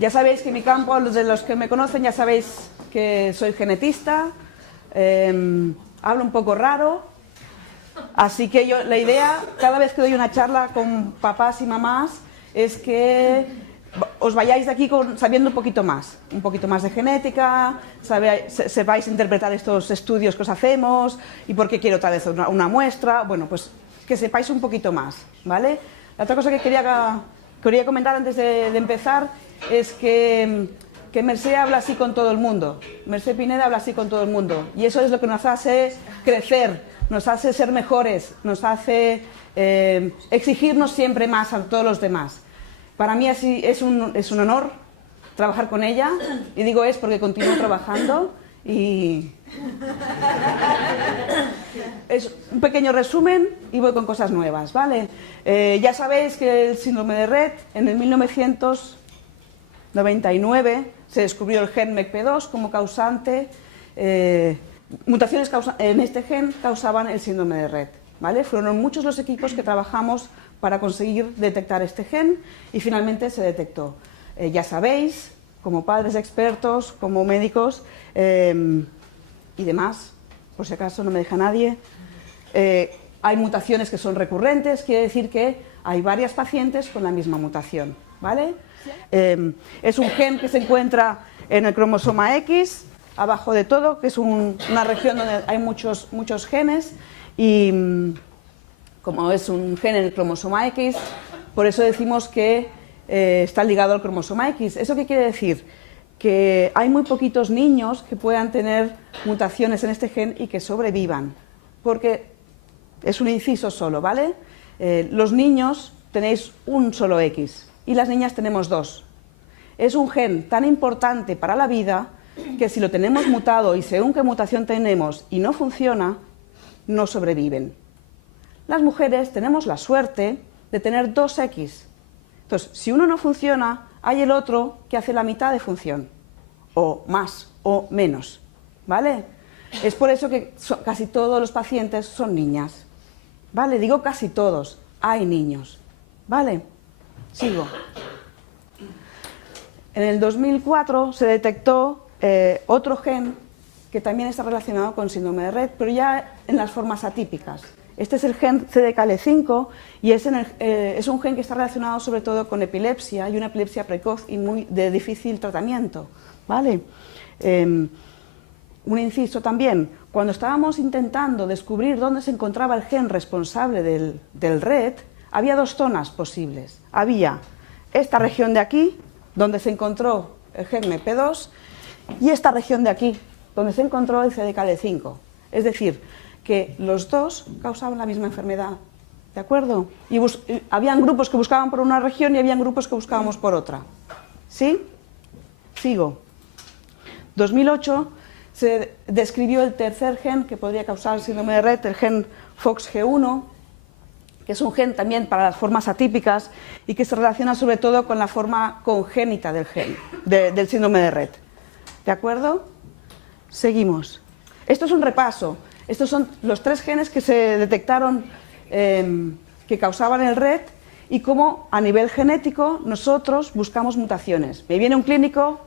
Ya sabéis que mi campo, los de los que me conocen, ya sabéis que soy genetista, hablo un poco raro, así que la idea, cada vez que doy una charla con papás y mamás, es que os vayáis de aquí sabiendo un poquito más de genética, sepáis interpretar estos estudios que os hacemos y por qué quiero otra vez una muestra, bueno, pues que sepáis un poquito más, ¿vale? La otra cosa que quería comentar antes de empezar es que Mercè habla así con todo el mundo, Mercè Pineda habla así con todo el mundo, y eso es lo que nos hace crecer, nos hace ser mejores, nos hace exigirnos siempre más a todos los demás. Para mí así es un honor trabajar con ella, y digo es porque continúo trabajando, y es un pequeño resumen y voy con cosas nuevas, ¿vale? Ya sabéis que el síndrome de Rett, en el 1999 se descubrió el gen MECP2 como causante, mutaciones en este gen causaban el síndrome de Rett, ¿vale? Fueron muchos los equipos que trabajamos para conseguir detectar este gen y finalmente se detectó. Ya sabéis, como padres expertos, como médicos y demás, por si acaso no me deja nadie, hay mutaciones que son recurrentes, quiere decir que hay varias pacientes con la misma mutación, ¿vale? Es un gen que se encuentra en el cromosoma X, abajo de todo, que es una región donde hay muchos genes, y como es un gen en el cromosoma X, por eso decimos que está ligado al cromosoma X. ¿Eso qué quiere decir? Que hay muy poquitos niños que puedan tener mutaciones en este gen y que sobrevivan, porque es un inciso solo, ¿vale? Los niños tenéis un solo X y las niñas tenemos dos. Es un gen tan importante para la vida que si lo tenemos mutado y según qué mutación tenemos y no funciona, no sobreviven. Las mujeres tenemos la suerte de tener dos X. Entonces, si uno no funciona, hay el otro que hace la mitad de función, o más, o menos, ¿vale? Es por eso que casi todos los pacientes son niñas, ¿vale? Digo casi todos, hay niños, ¿vale? Sigo. En el 2004 se detectó otro gen que también está relacionado con síndrome de Rett, pero ya en las formas atípicas. Este es el gen CDKL5 y es un gen que está relacionado sobre todo con epilepsia y una epilepsia precoz y de difícil tratamiento, ¿vale? Un inciso también, cuando estábamos intentando descubrir dónde se encontraba el gen responsable del Rett, había dos zonas posibles. Había esta región de aquí, donde se encontró el gen MECP2, y esta región de aquí, donde se encontró el CDKL5. Es decir, que los dos causaban la misma enfermedad, ¿de acuerdo? Y habían grupos que buscaban por una región y habían grupos que buscábamos por otra. ¿Sí? Sigo. 2008 se describió el tercer gen que podría causar el síndrome de Rett, el gen FOXG1, que es un gen también para las formas atípicas y que se relaciona sobre todo con la forma congénita del síndrome de Rett. ¿De acuerdo? Seguimos. Esto es un repaso. Estos son los tres genes que se detectaron que causaban el Rett y cómo a nivel genético nosotros buscamos mutaciones. Me viene un clínico,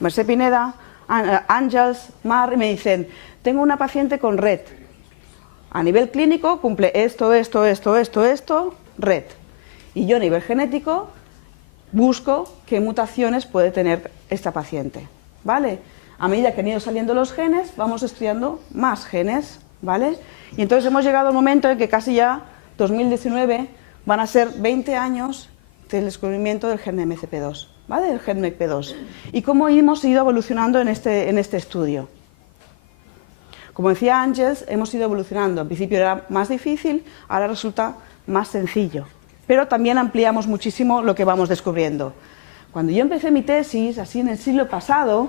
Mercè Pineda, Àngels, Mar, y me dicen, tengo una paciente con Rett. A nivel clínico cumple esto, Rett. Y yo a nivel genético busco qué mutaciones puede tener esta paciente, ¿vale? A medida que han ido saliendo los genes, vamos estudiando más genes, ¿vale? Y entonces hemos llegado al momento en que casi ya, 2019, van a ser 20 años del descubrimiento del gen MCP2, ¿vale? El gen MECP2. Y cómo hemos ido evolucionando en este estudio. Como decía Àngels, hemos ido evolucionando. Al principio era más difícil, ahora resulta más sencillo. Pero también ampliamos muchísimo lo que vamos descubriendo. Cuando yo empecé mi tesis, así en el siglo pasado,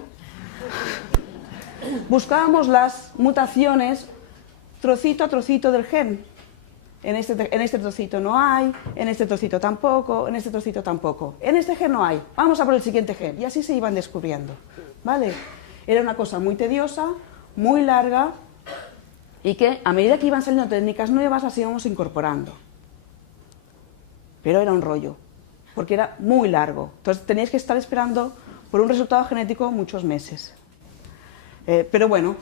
buscábamos las mutaciones trocito a trocito del gen. En este trocito no hay, en este trocito tampoco, en este trocito tampoco. En este gen no hay, vamos a por el siguiente gen. Y así se iban descubriendo, ¿vale? Era una cosa muy tediosa, muy larga, y que a medida que iban saliendo técnicas nuevas las íbamos incorporando. Pero era un rollo, porque era muy largo. Entonces teníais que estar esperando por un resultado genético muchos meses. Pero bueno,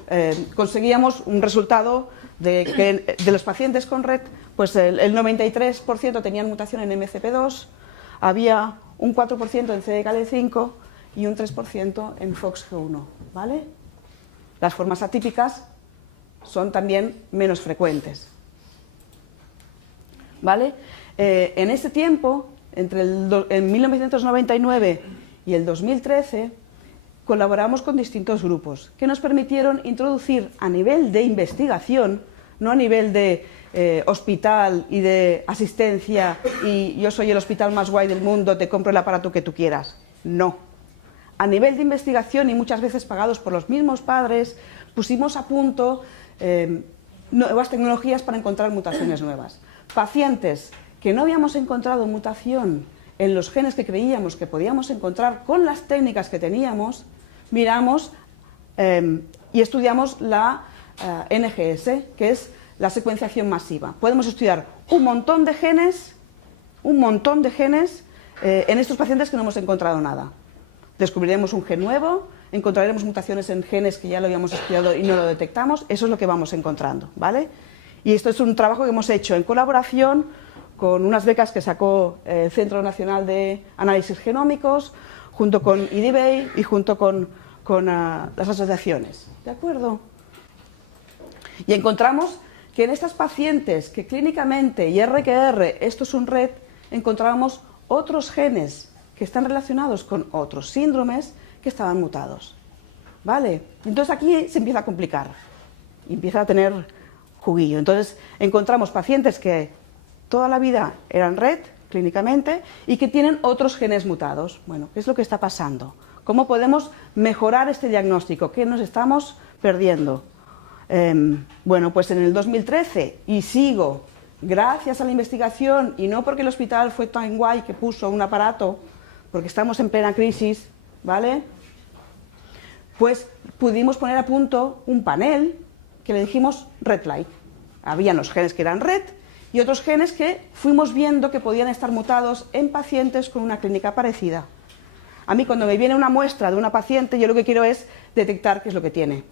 conseguíamos un resultado de que de los pacientes con RET, pues el 93% tenían mutación en MCP2, había un 4% en CDKL5 y un 3% en FOXG1, ¿vale? Las formas atípicas son también menos frecuentes, ¿vale? En ese tiempo, en 1999 y el 2013, colaboramos con distintos grupos que nos permitieron introducir a nivel de investigación, no a nivel de hospital y de asistencia y yo soy el hospital más guay del mundo, te compro el aparato que tú quieras. No. A nivel de investigación y muchas veces pagados por los mismos padres, pusimos a punto nuevas tecnologías para encontrar mutaciones nuevas. Pacientes que no habíamos encontrado mutación en los genes que creíamos que podíamos encontrar con las técnicas que teníamos, miramos y estudiamos la NGS, que es la secuenciación masiva. Podemos estudiar un montón de genes en estos pacientes que no hemos encontrado nada. Descubriremos un gen nuevo, encontraremos mutaciones en genes que ya lo habíamos estudiado y no lo detectamos, eso es lo que vamos encontrando, ¿vale? Y esto es un trabajo que hemos hecho en colaboración con unas becas que sacó el Centro Nacional de Análisis Genómicos, junto con IDBEI y junto con las asociaciones, ¿de acuerdo? Y encontramos que en estas pacientes que clínicamente y R que R, esto es un RET, encontrábamos otros genes que están relacionados con otros síndromes que estaban mutados, ¿vale? Entonces aquí se empieza a complicar, y empieza a tener juguillo. Entonces encontramos pacientes que toda la vida eran RET clínicamente y que tienen otros genes mutados. Bueno, ¿qué es lo que está pasando? ¿Cómo podemos mejorar este diagnóstico? ¿Qué nos estamos perdiendo? Bueno, pues en el 2013, y sigo, gracias a la investigación, y no porque el hospital fue tan guay que puso un aparato, porque estamos en plena crisis, ¿vale? Pues pudimos poner a punto un panel que le dijimos RET-like. Habían los genes que eran RET y otros genes que fuimos viendo que podían estar mutados en pacientes con una clínica parecida. A mí cuando me viene una muestra de una paciente, yo lo que quiero es detectar qué es lo que tiene,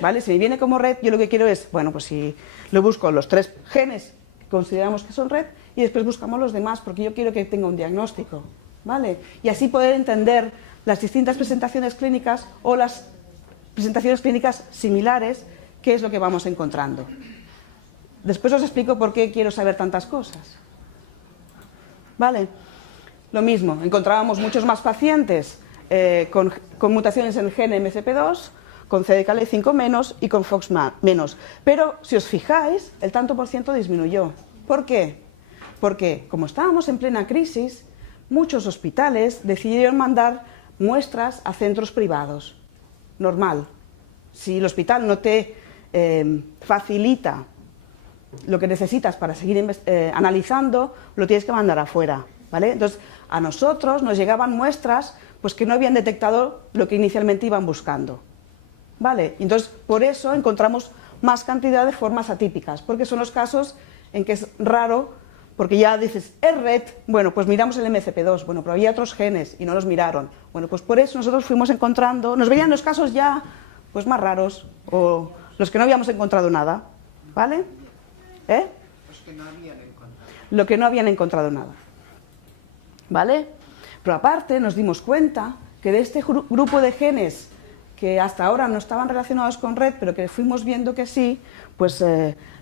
¿vale? Si me viene como RET, yo lo que quiero es, bueno, pues si lo busco los 3 genes que consideramos que son RET y después buscamos los demás porque yo quiero que tenga un diagnóstico, ¿vale? Y así poder entender las distintas presentaciones clínicas o las presentaciones clínicas similares, qué es lo que vamos encontrando. Después os explico por qué quiero saber tantas cosas, ¿vale? Lo mismo, encontrábamos muchos más pacientes con mutaciones en el gen MCP2, con CDKL5 menos y con FOX menos. Pero si os fijáis, el tanto por ciento disminuyó. ¿Por qué? Porque como estábamos en plena crisis, muchos hospitales decidieron mandar muestras a centros privados. Normal. Si el hospital no te facilita lo que necesitas para seguir analizando, lo tienes que mandar afuera, ¿vale? Entonces, a nosotros nos llegaban muestras pues, que no habían detectado lo que inicialmente iban buscando, ¿vale? Entonces, por eso encontramos más cantidad de formas atípicas, porque son los casos en que es raro, porque ya dices, es RET, bueno, pues miramos el MCP2, bueno, pero había otros genes y no los miraron. Bueno, pues por eso nosotros fuimos encontrando, nos veían los casos ya pues más raros, o los que no habíamos encontrado nada, ¿vale? Los que no habían encontrado. Lo que no habían encontrado nada, ¿vale? Pero aparte nos dimos cuenta que de este grupo de genes que hasta ahora no estaban relacionados con RET, pero que fuimos viendo que sí, pues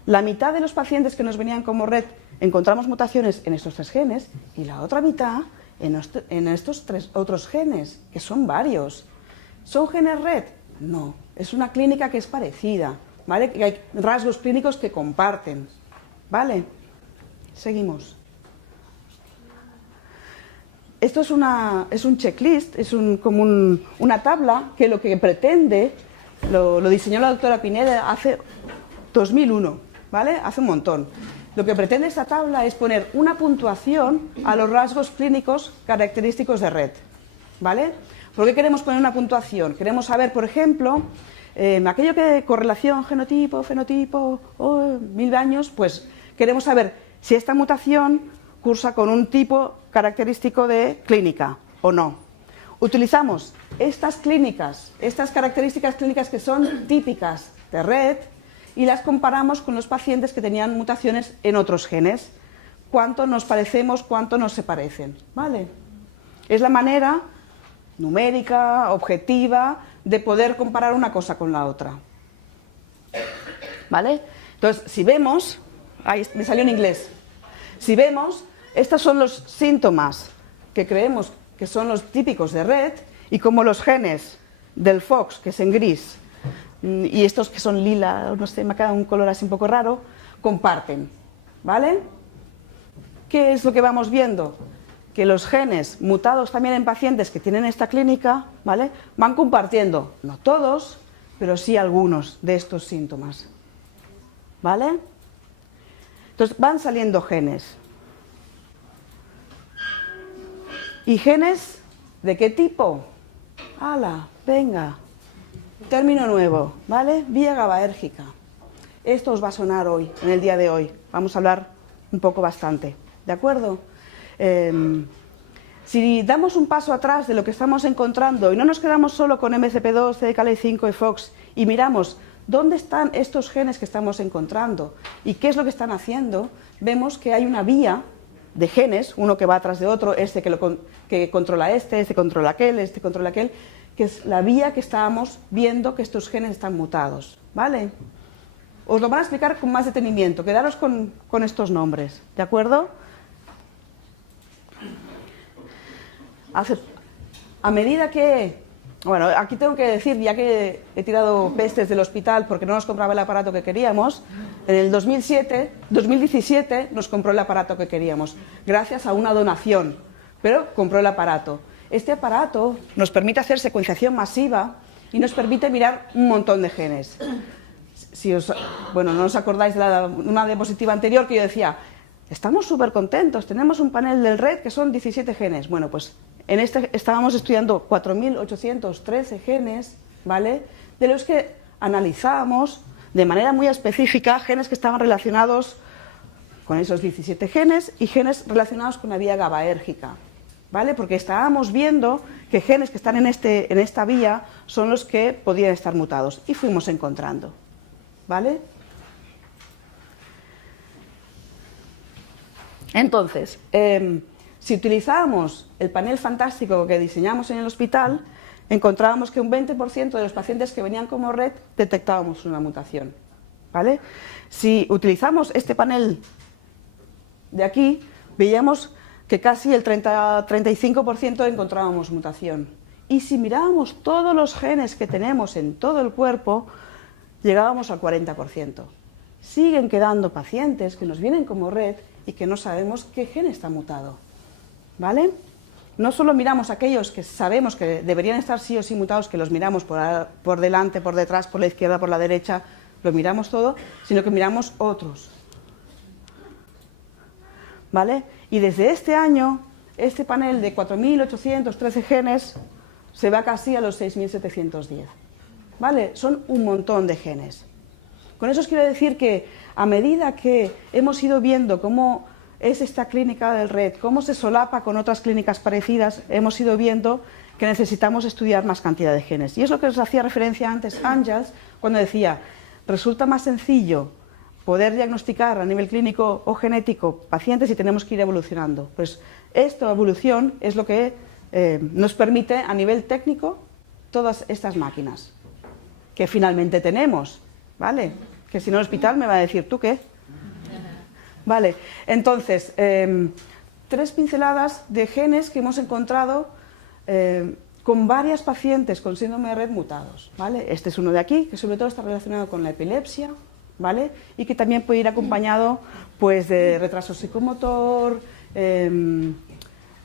la mitad de los pacientes que nos venían como RET encontramos mutaciones en estos 3 genes y la otra mitad en estos 3 otros genes, que son varios. ¿Son genes RET? No, es una clínica que es parecida, ¿vale? Que hay rasgos clínicos que comparten, ¿vale? Seguimos. Esto es un checklist, es como una tabla que lo que pretende, lo diseñó la doctora Pineda hace 2001, ¿vale? Hace un montón. Lo que pretende esta tabla es poner una puntuación a los rasgos clínicos característicos de RET, ¿vale? ¿Por qué queremos poner una puntuación? Queremos saber, por ejemplo, aquello que correlación genotipo, fenotipo, 1000 años, pues queremos saber si esta mutación cursa con un tipo característico de clínica o no. Utilizamos estas clínicas, estas características clínicas que son típicas de Rett y las comparamos con los pacientes que tenían mutaciones en otros genes. Cuánto nos parecemos, cuánto nos se parecen, ¿vale? Es la manera numérica, objetiva, de poder comparar una cosa con la otra, ¿vale? Entonces, si vemos, ahí me salió en inglés, si vemos, estos son los síntomas que creemos que son los típicos de Rett, y como los genes del Fox, que es en gris, y estos que son lila, no sé, me ha quedado un color así un poco raro, comparten, ¿vale? ¿Qué es lo que vamos viendo? Que los genes mutados también en pacientes que tienen esta clínica, ¿vale?, van compartiendo, no todos, pero sí algunos de estos síntomas, ¿vale? Entonces van saliendo genes. ¿Y genes de qué tipo? ¡Hala! Venga. Término nuevo, ¿vale? Vía GABAérgica. Esto os va a sonar hoy, en el día de hoy. Vamos a hablar un poco bastante, ¿de acuerdo? Si damos un paso atrás de lo que estamos encontrando y no nos quedamos solo con MCP2, CDKL5 y FOX y miramos dónde están estos genes que estamos encontrando y qué es lo que están haciendo, vemos que hay una vía de genes, uno que va atrás de otro, este que controla este controla aquel, este controla aquel, que es la vía que estábamos viendo que estos genes están mutados, ¿vale? Os lo van a explicar con más detenimiento, quedaros con estos nombres, ¿de acuerdo? A medida que... Bueno, aquí tengo que decir, ya que he tirado pestes del hospital porque no nos compraba el aparato que queríamos, en el 2017 nos compró el aparato que queríamos, gracias a una donación, pero compró el aparato. Este aparato nos permite hacer secuenciación masiva y nos permite mirar un montón de genes. Si no os acordáis de una diapositiva anterior que yo decía, estamos súper contentos, tenemos un panel del Rett que son 17 genes. Bueno, pues en este estábamos estudiando 4.813 genes, ¿vale?, de los que analizamos de manera muy específica genes que estaban relacionados con esos 17 genes y genes relacionados con la vía GABAérgica, ¿vale? Porque estábamos viendo que genes que están en esta vía son los que podían estar mutados y fuimos encontrando, ¿vale? Entonces, si utilizábamos el panel fantástico que diseñamos en el hospital, encontrábamos que un 20% de los pacientes que venían como Rett detectábamos una mutación, ¿vale? Si utilizamos este panel de aquí, veíamos que casi el 30-35% encontrábamos mutación. Y si mirábamos todos los genes que tenemos en todo el cuerpo, llegábamos al 40%. Siguen quedando pacientes que nos vienen como Rett y que no sabemos qué gen está mutado, ¿vale? No solo miramos aquellos que sabemos que deberían estar sí o sí mutados, que los miramos por delante, por detrás, por la izquierda, por la derecha, lo miramos todo, sino que miramos otros, ¿vale? Y desde este año, este panel de 4.813 genes se va casi a los 6.710, ¿vale? Son un montón de genes. Con eso os quiero decir que a medida que hemos ido viendo cómo es esta clínica del Rett, cómo se solapa con otras clínicas parecidas, hemos ido viendo que necesitamos estudiar más cantidad de genes. Y es lo que os hacía referencia antes Ángels, cuando decía, resulta más sencillo poder diagnosticar a nivel clínico o genético pacientes y tenemos que ir evolucionando. Pues esta evolución es lo que nos permite a nivel técnico todas estas máquinas que finalmente tenemos, ¿vale? Que si no el hospital me va a decir, ¿tú qué? Vale, entonces, 3 pinceladas de genes que hemos encontrado con varias pacientes con síndrome de Rett mutados, ¿vale? Este es uno de aquí, que sobre todo está relacionado con la epilepsia, ¿vale? Y que también puede ir acompañado, pues, de retraso psicomotor,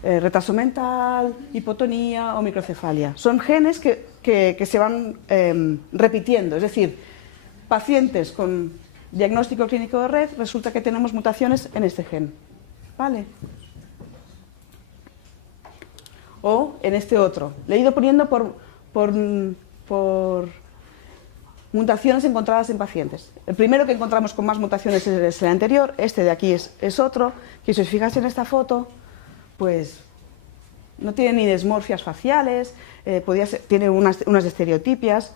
retraso mental, hipotonía o microcefalia. Son genes que se van repitiendo, es decir, pacientes con diagnóstico clínico de Rett, resulta que tenemos mutaciones en este gen, ¿vale? O en este otro. Le he ido poniendo por mutaciones encontradas en pacientes. El primero que encontramos con más mutaciones es el anterior, este de aquí es otro, que si os fijáis en esta foto, pues no tiene ni dismorfias faciales, tiene unas estereotipias.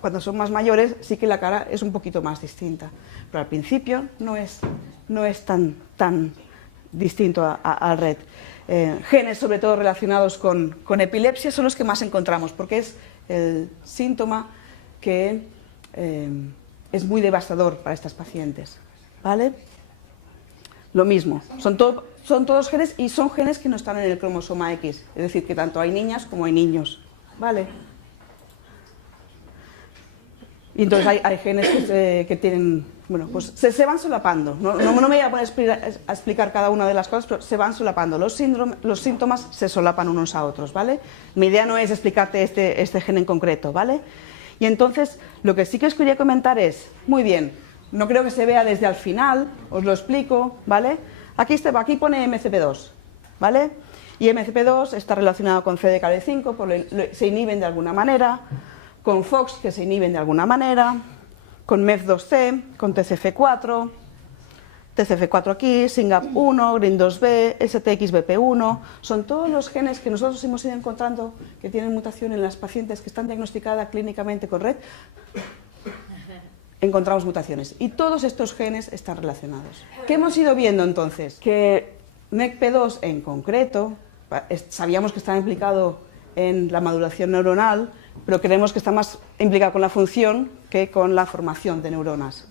Cuando son más mayores sí que la cara es un poquito más distinta, pero al principio no es tan distinto al Rett. Genes sobre todo relacionados con epilepsia son los que más encontramos, porque es el síntoma que es muy devastador para estas pacientes, ¿vale? Lo mismo, son todos genes, y son genes que no están en el cromosoma X, es decir, que tanto hay niñas como hay niños, ¿vale? Y entonces hay genes que tienen, bueno, pues se van solapando. No me voy a poner a explicar cada una de las cosas, pero se van solapando. Los síntomas se solapan unos a otros, ¿vale? Mi idea no es explicarte este gen en concreto, ¿vale? Y entonces, lo que sí que os quería comentar es, muy bien, no creo que se vea desde al final, os lo explico, ¿vale? Aquí pone MCP2, ¿vale? Y MCP2 está relacionado con CDKB5, se inhiben de alguna manera, con FOX, que se inhiben de alguna manera, con MEF2C, con TCF4 aquí, SYNGAP1, GRIN2B, STXBP1, son todos los genes que nosotros hemos ido encontrando que tienen mutación en las pacientes que están diagnosticadas clínicamente con Rett. Encontramos mutaciones y todos estos genes están relacionados. ¿Qué hemos ido viendo entonces? Que MECP2 en concreto, sabíamos que estaba implicado en la maduración neuronal, pero creemos que está más implicado con la función que con la formación de neuronas,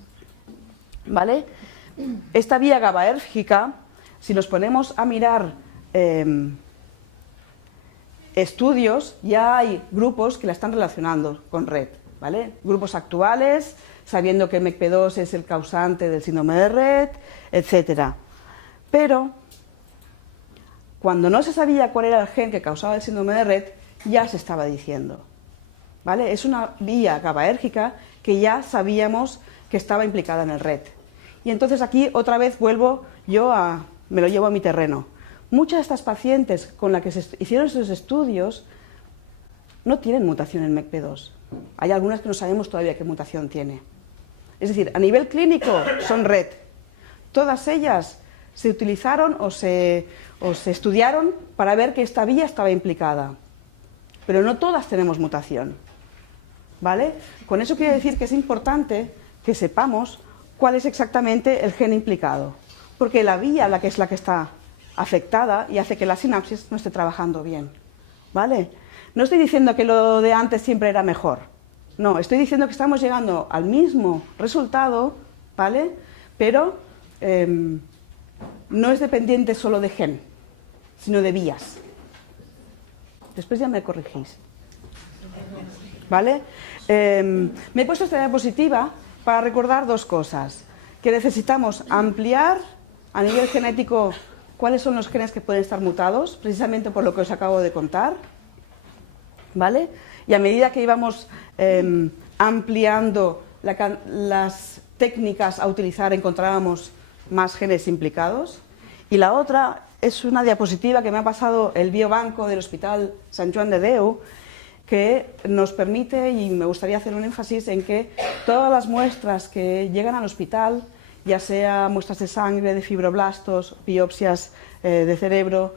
¿vale? Esta vía GABAérgica, si nos ponemos a mirar estudios, ya hay grupos que la están relacionando con Rett, ¿vale? Grupos actuales, sabiendo que MECP2 es el causante del síndrome de Rett, etc. Pero cuando no se sabía cuál era el gen que causaba el síndrome de Rett, ya se estaba diciendo, ¿vale? Es una vía GABAérgica que ya sabíamos que estaba implicada en el Rett. Y entonces aquí otra vez me lo llevo a mi terreno. Muchas de estas pacientes con las que se hicieron esos estudios no tienen mutación en MECP2. Hay algunas que no sabemos todavía qué mutación tiene. Es decir, a nivel clínico son Rett. Todas ellas se utilizaron o se estudiaron para ver que esta vía estaba implicada. Pero no todas tenemos mutación, ¿vale? Con eso quiero decir que es importante que sepamos cuál es exactamente el gen implicado, porque la vía es la que está afectada y hace que la sinapsis no esté trabajando bien, ¿vale? No estoy diciendo que lo de antes siempre era mejor, no, estoy diciendo que estamos llegando al mismo resultado, ¿vale? Pero no es dependiente solo de gen, sino de vías. Después ya me corregís, ¿vale? Me he puesto esta diapositiva para recordar dos cosas, que necesitamos ampliar a nivel genético cuáles son los genes que pueden estar mutados, precisamente por lo que os acabo de contar, ¿vale? Y a medida que íbamos ampliando las técnicas a utilizar, encontrábamos más genes implicados. Y la otra es una diapositiva que me ha pasado el biobanco del Hospital Sant Joan de Déu, que nos permite, y me gustaría hacer un énfasis en que todas las muestras que llegan al hospital, ya sea muestras de sangre, de fibroblastos, biopsias de cerebro,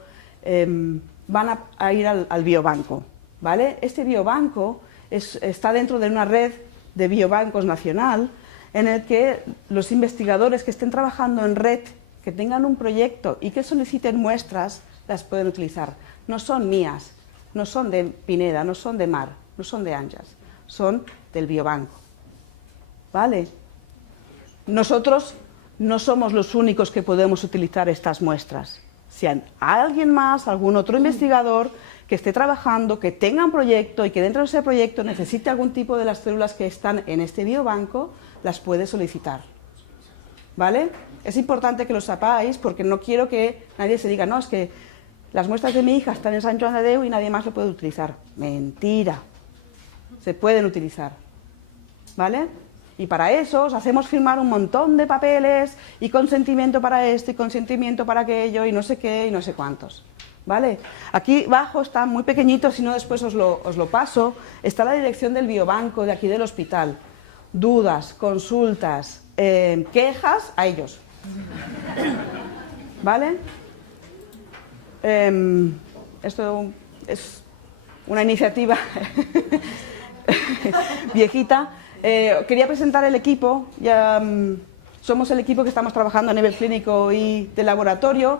van a ir al biobanco, ¿vale? Este biobanco está dentro de una red de biobancos nacional en el que los investigadores que estén trabajando en Rett, que tengan un proyecto y que soliciten muestras, las pueden utilizar. No son mías, no son de Pineda, no son de Mar, no son de Anjas, son del biobanco, ¿vale? Nosotros no somos los únicos que podemos utilizar estas muestras. Si hay alguien más, algún otro investigador que esté trabajando, que tenga un proyecto y que dentro de ese proyecto necesite algún tipo de las células que están en este biobanco, las puede solicitar, ¿vale? Es importante que lo sepáis porque no quiero que nadie se diga, no, es que las muestras de mi hija están en Sant Joan de Déu y nadie más lo puede utilizar. Mentira. Se pueden utilizar, ¿vale? Y para eso os hacemos firmar un montón de papeles y consentimiento para esto y consentimiento para aquello y no sé qué y no sé cuántos, ¿vale? Aquí abajo está muy pequeñito, si no después os lo paso, está la dirección del biobanco de aquí del hospital. Dudas, consultas, quejas, a ellos, ¿vale? esto es una iniciativa viejita. Quería presentar el equipo. Ya somos el equipo que estamos trabajando a nivel clínico y de laboratorio.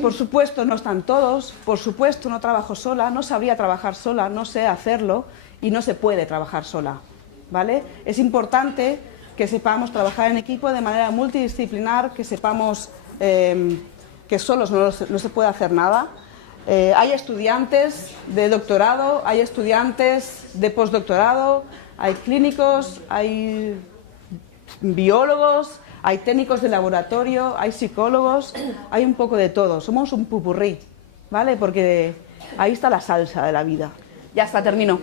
Por supuesto no están todos, por supuesto no trabajo sola, no sabría trabajar sola, no sé hacerlo y no se puede trabajar sola, ¿vale? Es importante que sepamos trabajar en equipo de manera multidisciplinar, que sepamos que solos no se puede hacer nada. Hay estudiantes de doctorado, hay estudiantes de postdoctorado, hay clínicos, hay biólogos, hay técnicos de laboratorio, hay psicólogos, hay un poco de todo. Somos un pupurrí, ¿vale? Porque ahí está la salsa de la vida. Ya está, termino.